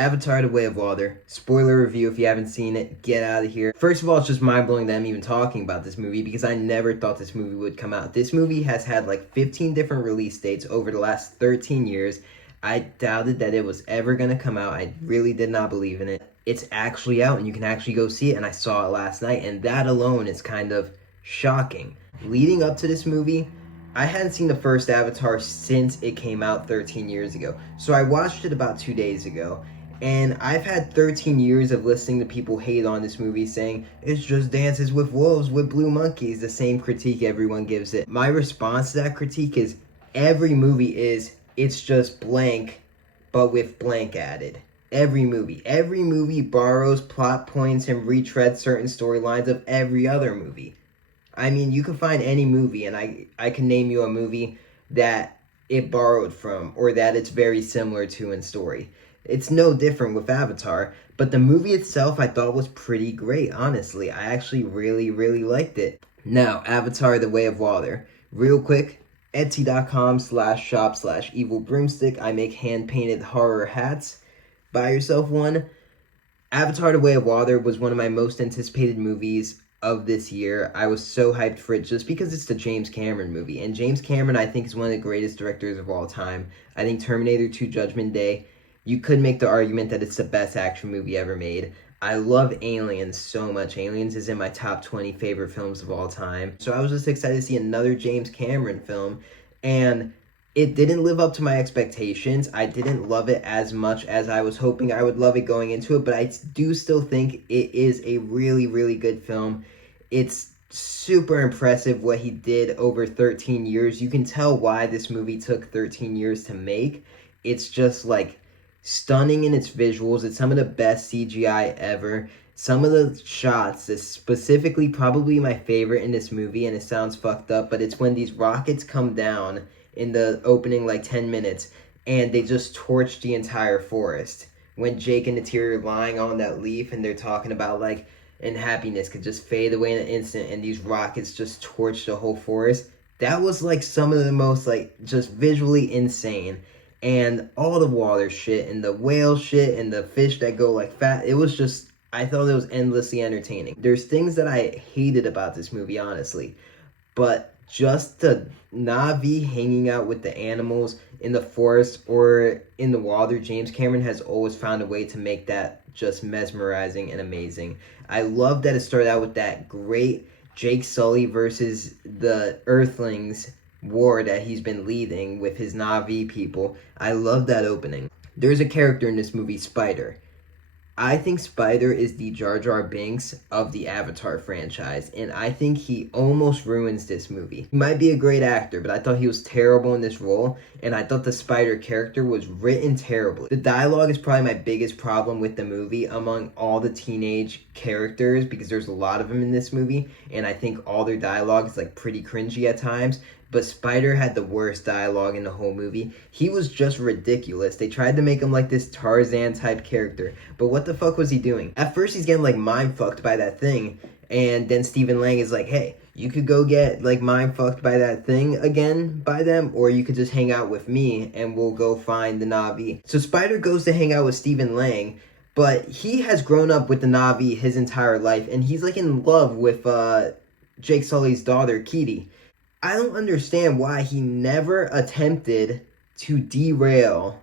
Avatar: The Way of Water. Spoiler review if you haven't seen it, get out of here. First of all, it's just mind-blowing that I'm even talking about this movie because I never thought this movie would come out. This movie has had like 15 different release dates over the last 13 years. I doubted that it was ever going to come out. I really did not believe in it. It's actually out and you can actually go see it, and I saw it last night, and that alone is kind of shocking. Leading up to this movie, I hadn't seen the first Avatar since it came out 13 years ago. So I watched it about 2 days ago. And I've had 13 years of listening to people hate on this movie saying, it's just Dances with Wolves with blue monkeys, the same critique everyone gives it. My response to that critique is, every movie is, it's just blank, but with blank added. Every movie borrows plot points and retreads certain storylines of every other movie. I mean, you can find any movie, and I can name you a movie that it borrowed from, or that it's very similar to in story. It's no different with Avatar, but the movie itself I thought was pretty great, honestly. I actually really liked it. Now, Avatar: The Way of Water. Real quick, Etsy.com/shop/evilbroomstick. I make hand-painted horror hats. Buy yourself one. Avatar: The Way of Water was one of my most anticipated movies of this year. I was so hyped for it just because it's the James Cameron movie. And James Cameron, I think, is one of the greatest directors of all time. I think Terminator 2 Judgment Day, you could make the argument that it's the best action movie ever made. I love Aliens so much. Aliens is in my top 20 favorite films of all time. So I was just excited to see another James Cameron film. And it didn't live up to my expectations. I didn't love it as much as I was hoping I would love it going into it. But I do still think it is a really good film. It's super impressive what he did over 13 years. You can tell why this movie took 13 years to make. It's just like stunning in its visuals. It's some of the best CGI ever. Some of the shots, is specifically probably my favorite in this movie, and it sounds fucked up, but it's when these rockets come down in the opening like 10 minutes and they just torch the entire forest. When Jake and Neytiri are lying on that leaf and they're talking about like, and happiness could just fade away in an instant, and these rockets just torch the whole forest. That was like some of the most like just visually insane. And all the water shit and the whale shit and the fish that go like fat. It was just, I thought it was endlessly entertaining. There's things that I hated about this movie, honestly. But just the Na'vi hanging out with the animals in the forest or in the water, James Cameron has always found a way to make that just mesmerizing and amazing. I love that it started out with that great Jake Sully versus the Earthlings war that he's been leading with his Na'vi people. I love that opening. There's a character in this movie, Spider. I think Spider is the Jar Jar Binks of the Avatar franchise, and I think he almost ruins this movie. He might be a great actor, but I thought he was terrible in this role, and I thought the Spider character was written terribly. The dialogue is probably my biggest problem with the movie among all the teenage characters, because there's a lot of them in this movie, and I think all their dialogue is like pretty cringy at times. But Spider had the worst dialogue in the whole movie. He was just ridiculous. They tried to make him like this Tarzan type character. But what the fuck was he doing? At first he's getting like mind fucked by that thing. And then Stephen Lang is like, hey, you could go get like mind fucked by that thing again by them. Or you could just hang out with me and we'll go find the Na'vi. So Spider goes to hang out with Stephen Lang. But he has grown up with the Na'vi his entire life. And he's like in love with Jake Sully's daughter, Kitty. I don't understand why he never attempted to derail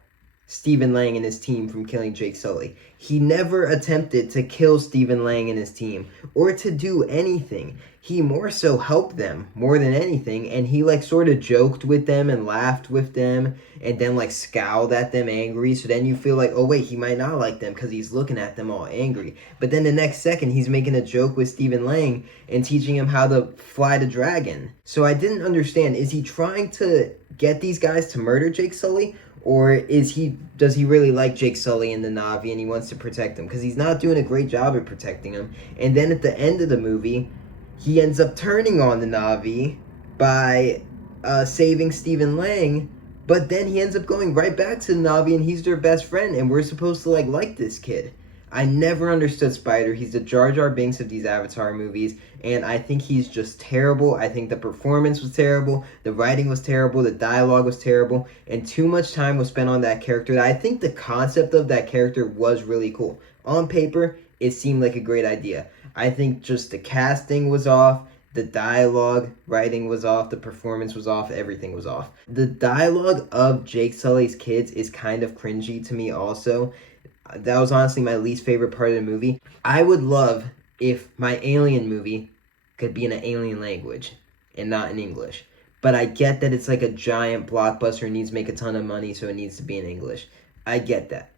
Stephen Lang and his team from killing Jake Sully. He never attempted to kill Stephen Lang and his team or to do anything. He more so helped them more than anything, and he like sort of joked with them and laughed with them and then like scowled at them angry. So then you feel like, oh wait, he might not like them because he's looking at them all angry. But then the next second he's making a joke with Stephen Lang and teaching him how to fly the dragon. So I didn't understand, is he trying to get these guys to murder Jake Sully? Or does he really like Jake Sully and the Na'vi and he wants to protect them? Because he's not doing a great job at protecting them. And then at the end of the movie, he ends up turning on the Na'vi by saving Stephen Lang. But then he ends up going right back to the Na'vi and he's their best friend. And we're supposed to like this kid. I never understood Spider. He's the Jar Jar Binks of these Avatar movies, and I think he's just terrible. I think the performance was terrible, the writing was terrible, the dialogue was terrible, and too much time was spent on that character. I think the concept of that character was really cool. On paper, it seemed like a great idea. I think just the casting was off, the dialogue writing was off, the performance was off, everything was off. The dialogue of Jake Sully's kids is kind of cringy to me also. That was honestly my least favorite part of the movie. I would love if my alien movie could be in an alien language and not in English. But I get that it's like a giant blockbuster and needs to make a ton of money, so it needs to be in English. I get that.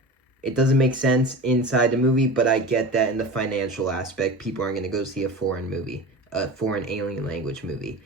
It doesn't make sense inside the movie, but I get that in the financial aspect. People aren't going to go see a foreign movie, a foreign alien language movie.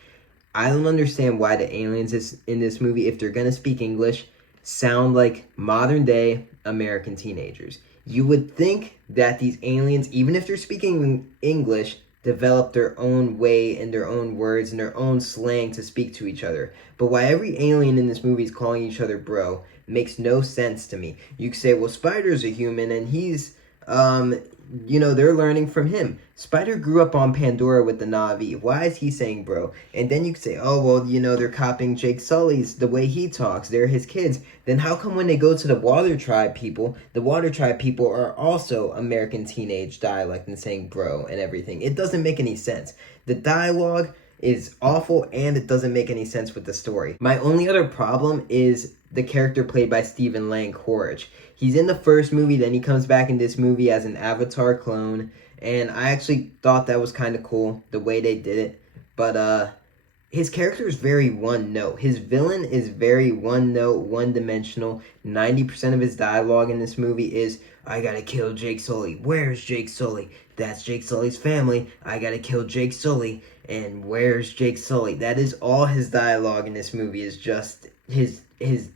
I don't understand why the aliens in this movie, if they're going to speak English, sound like modern day American teenagers. You would think that these aliens, even if they're speaking English, develop their own way and their own words and their own slang to speak to each other. But why every alien in this movie is calling each other bro makes no sense to me. You could say, well, Spider's a human and he's, they're learning from him. Spider grew up on Pandora with the Na'vi. Why is he saying bro? And then you could say, oh, well, they're copying Jake Sully's, the way he talks. They're his kids. Then how come when they go to the Water Tribe people, the Water Tribe people are also American teenage dialect and saying bro and everything? It doesn't make any sense. The dialogue is awful and it doesn't make any sense with the story. My only other problem is the character played by Stephen Lang, Quaritch. He's in the first movie, then he comes back in this movie as an Avatar clone, and I actually thought that was kind of cool, the way they did it. But his character is very one-note. His villain is very one-note, one-dimensional. 90% of his dialogue in this movie is, I gotta kill Jake Sully. Where's Jake Sully? That's Jake Sully's family. I gotta kill Jake Sully. And where's Jake Sully? That is all his dialogue in this movie, is just his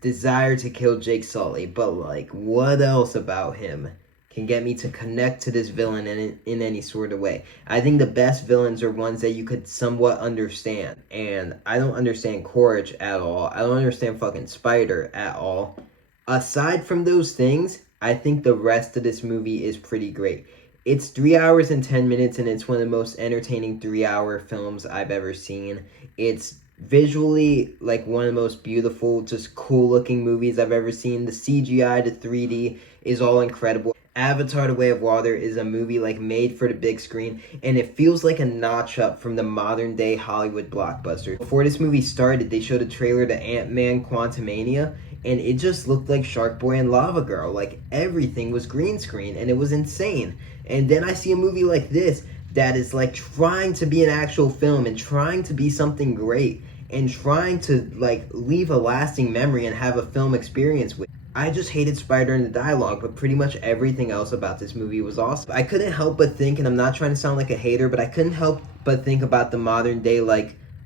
desire to kill Jake Sully. But, what else about him can get me to connect to this villain in any sort of way? I think the best villains are ones that you could somewhat understand. And I don't understand Quaritch at all. I don't understand fucking Spider at all. Aside from those things, I think the rest of this movie is pretty great. It's 3 hours and 10 minutes, and it's one of the most entertaining 3-hour films I've ever seen. It's visually one of the most beautiful, just cool looking movies I've ever seen. The CGI, the 3D is all incredible. Avatar: The Way of Water is a movie made for the big screen, and it feels like a notch up from the modern day Hollywood blockbuster. Before this movie started, they showed a trailer to Ant-Man Quantumania, and it just looked like Shark Boy and Lava Girl. Everything was green screen, and it was insane. And then I see a movie like this that is trying to be an actual film and trying to be something great and trying to leave a lasting memory and have a film experience with. I just hated Spider and the dialogue, but pretty much everything else about this movie was awesome. I couldn't help but think, and I'm not trying to sound like a hater, but I couldn't help but think about the modern day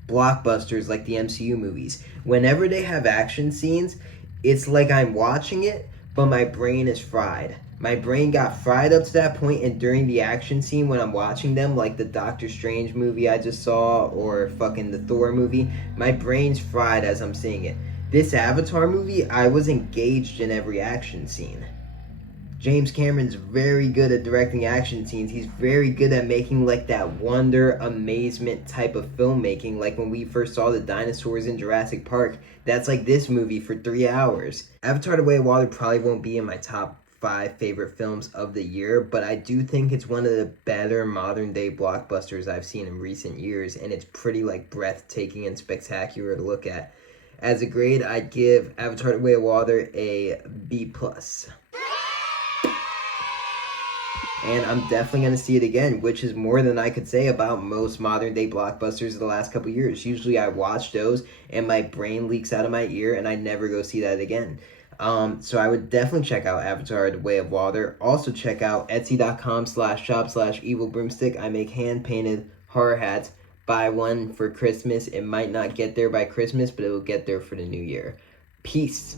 blockbusters like the MCU movies. Whenever they have action scenes, it's like I'm watching it, but my brain is fried. My brain got fried up to that point, and during the action scene when I'm watching them, like the Doctor Strange movie I just saw, or fucking the Thor movie, my brain's fried as I'm seeing it. This Avatar movie, I was engaged in every action scene. James Cameron's very good at directing action scenes. He's very good at making that wonder, amazement type of filmmaking, like when we first saw the dinosaurs in Jurassic Park. That's this movie for 3 hours. Avatar: The Way of Water probably won't be in my top 5 favorite films of the year, but I do think it's one of the better modern day blockbusters I've seen in recent years, and it's pretty breathtaking and spectacular to look at. As a grade, I'd give Avatar: The Way of Water a B+. And I'm definitely going to see it again, which is more than I could say about most modern day blockbusters of the last couple years. Usually I watch those and my brain leaks out of my ear and I never go see that again. So I would definitely check out Avatar: The Way of Water. Also check out etsy.com/shop/evilbroomstick. I make hand-painted horror hats. Buy one for Christmas. It might not get there by Christmas, but it will get there for the new year. Peace.